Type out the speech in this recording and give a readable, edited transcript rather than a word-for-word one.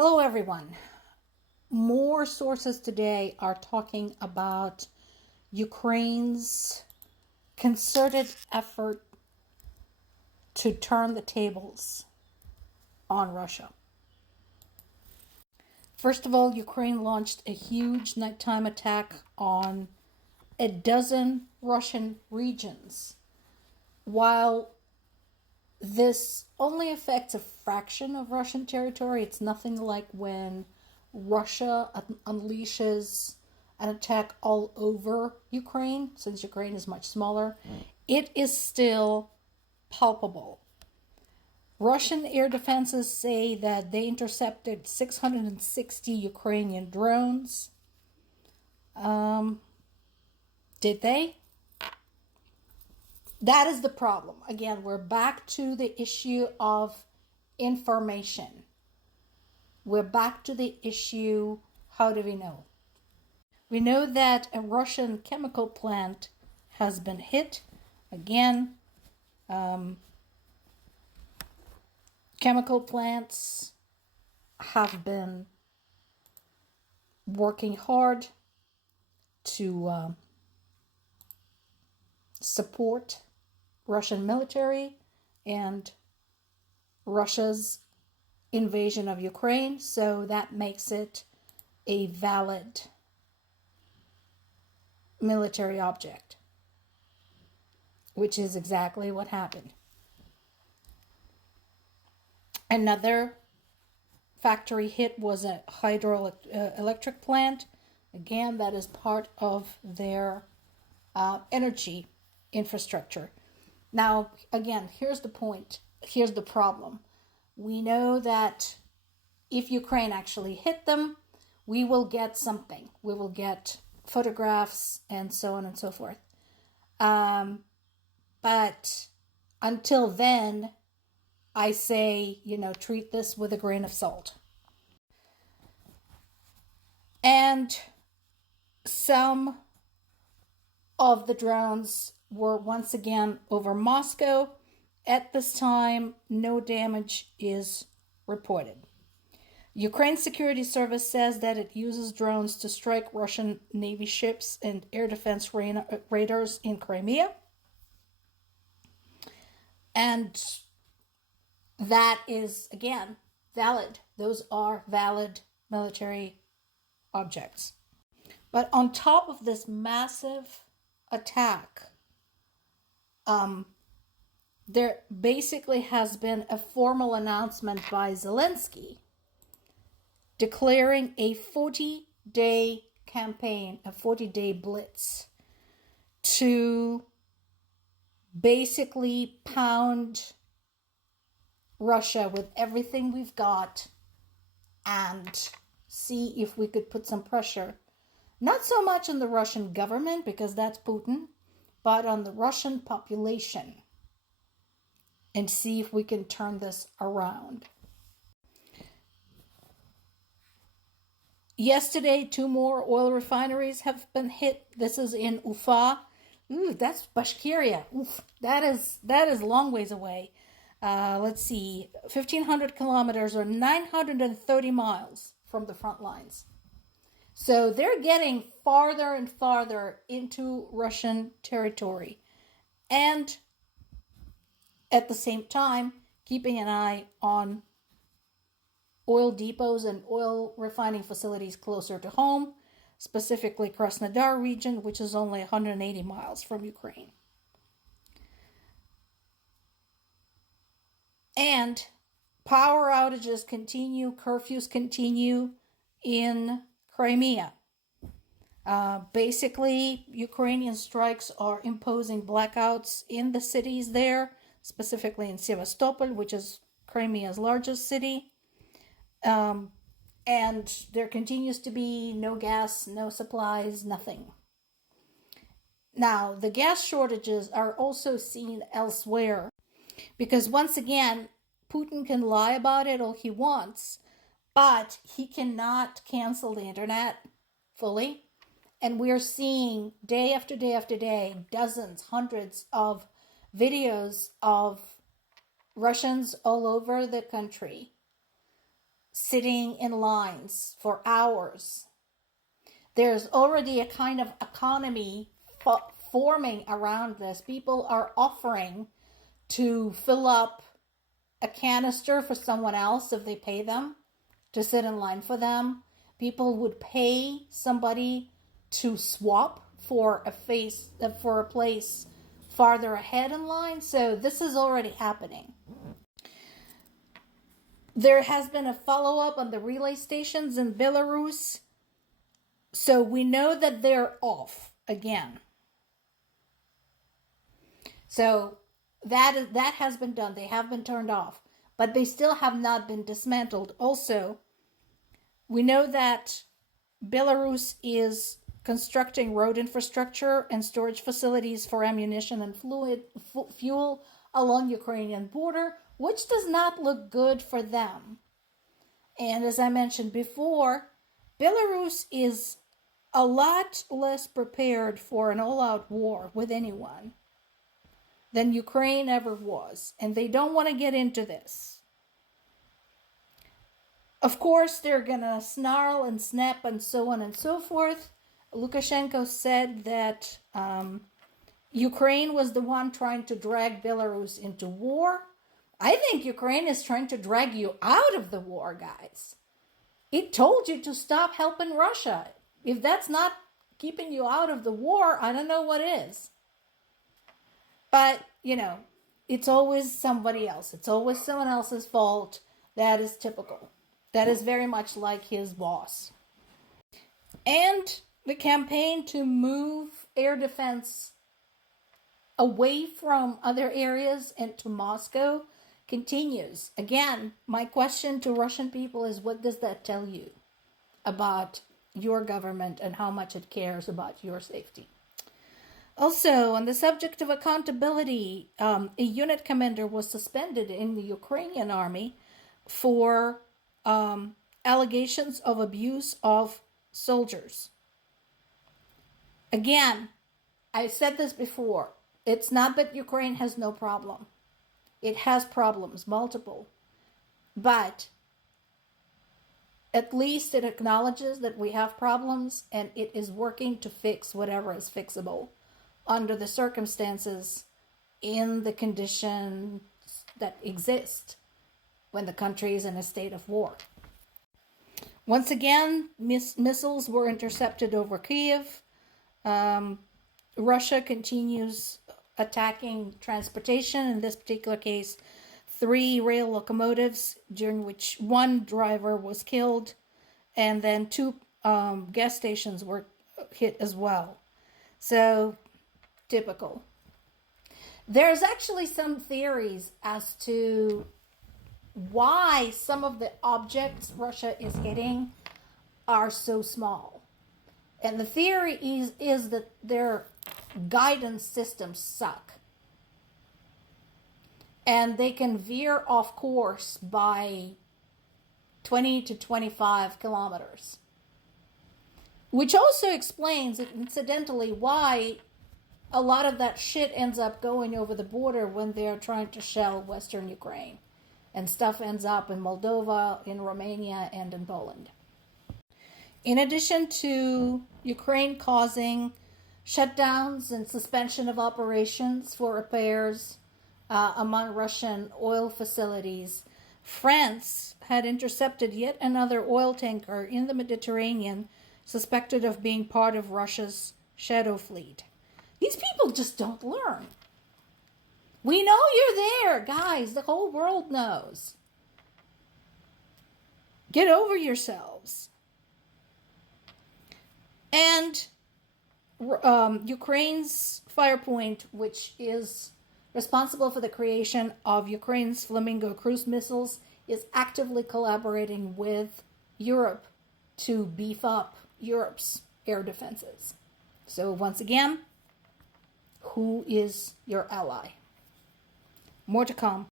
Hello, everyone. More sources today are talking about Ukraine's concerted effort to turn the tables on Russia. First of all, Ukraine launched a huge nighttime attack on a dozen Russian regions. While this only affects a fraction of Russian territory, it's nothing like when Russia unleashes an attack all over Ukraine, since Ukraine is much smaller. It is still palpable. Russian air defenses say that they intercepted 660 Ukrainian drones. Did they? That is the problem. Again, we're back to the issue of information. We're back to the issue, how do we know? We know that a Russian chemical plant has been hit. Again, chemical plants have been working hard to support Russian military and Russia's invasion of Ukraine, so that makes it a valid military object, which is exactly what happened. Another factory hit was a hydroelectric plant. Again, that is part of their energy infrastructure. Now, again, here's the point. Here's the problem. We know that if Ukraine actually hit them, we will get something. We will get photographs and so on and so forth. But until then, I say, treat this with a grain of salt. And some of the drones were once again over Moscow. At this time, no damage is reported. Ukraine's security service says that it uses drones to strike Russian Navy ships and air defense radars in Crimea. And that is, again, valid. Those are valid military objects. But on top of this massive attack, there basically has been a formal announcement by Zelensky declaring a 40-day campaign, a 40-day blitz, to basically pound Russia with everything we've got and see if we could put some pressure, not so much on the Russian government, because that's Putin, but on the Russian population, and see if we can turn this around. Yesterday, 2 more oil refineries have been hit. This is in Ufa. That's Bashkiria. That is a long ways away. Let's see, 1,500 kilometers or 930 miles from the front lines. So they're getting farther and farther into Russian territory. And at the same time, keeping an eye on oil depots and oil refining facilities closer to home, specifically Krasnodar region, which is only 180 miles from Ukraine. And power outages continue, curfews continue in Crimea. Basically, Ukrainian strikes are imposing blackouts in the cities there, specifically in Sevastopol, which is Crimea's largest city. And there continues to be no gas, no supplies, nothing. Now, the gas shortages are also seen elsewhere, because once again, Putin can lie about it all he wants, but he cannot cancel the internet fully. And we're seeing day after day after day, dozens, hundreds of videos of Russians all over the country sitting in lines for hours. There's already a kind of economy forming around this. People are offering to fill up a canister for someone else if they pay them to sit in line for them. People would pay somebody to swap for a place farther ahead in line. So this is already happening. There has been a follow-up on the relay stations in Belarus. So we know that they're off again. So that has been done. They have been turned off, but they still have not been dismantled. Also, we know that Belarus is constructing road infrastructure and storage facilities for ammunition and fuel along Ukrainian border, which does not look good for them. And as I mentioned before, Belarus is a lot less prepared for an all-out war with anyone than Ukraine ever was, and they don't want to get into this. Of course, they're going to snarl and snap and so on and so forth. Lukashenko said that Ukraine was the one trying to drag Belarus into war. I think Ukraine is trying to drag you out of the war, guys. It told you to stop helping Russia. If that's not keeping you out of the war, I don't know what is. But, it's always somebody else. It's always someone else's fault. That is typical. That is very much like his boss. And the campaign to move air defense away from other areas and to Moscow continues. Again, my question to Russian people is, what does that tell you about your government and how much it cares about your safety? Also, on the subject of accountability, a unit commander was suspended in the Ukrainian army for allegations of abuse of soldiers. Again, I said this before. It's not that Ukraine has no problem. It has problems, multiple. But at least it acknowledges that we have problems and it is working to fix whatever is fixable under the circumstances in the conditions that exist when the country is in a state of war. Once again, missiles were intercepted over Kyiv. Russia continues attacking transportation. In this particular case, 3 rail locomotives, during which 1 driver was killed, and then 2 gas stations were hit as well. So, typical. There's actually some theories as to why some of the objects Russia is hitting are so small. And the theory is that their guidance systems suck. And they can veer off course by 20 to 25 kilometers. Which also explains, incidentally, why a lot of that shit ends up going over the border when they're trying to shell Western Ukraine. And stuff ends up in Moldova, in Romania, and in Poland. In addition to Ukraine causing shutdowns and suspension of operations for repairs among Russian oil facilities, France had intercepted yet another oil tanker in the Mediterranean suspected of being part of Russia's shadow fleet. These people just don't learn. We know you're there, guys. The whole world knows. Get over yourselves. And Ukraine's Firepoint, which is responsible for the creation of Ukraine's Flamingo cruise missiles, is actively collaborating with Europe to beef up Europe's air defenses. So once again, who is your ally? More to come.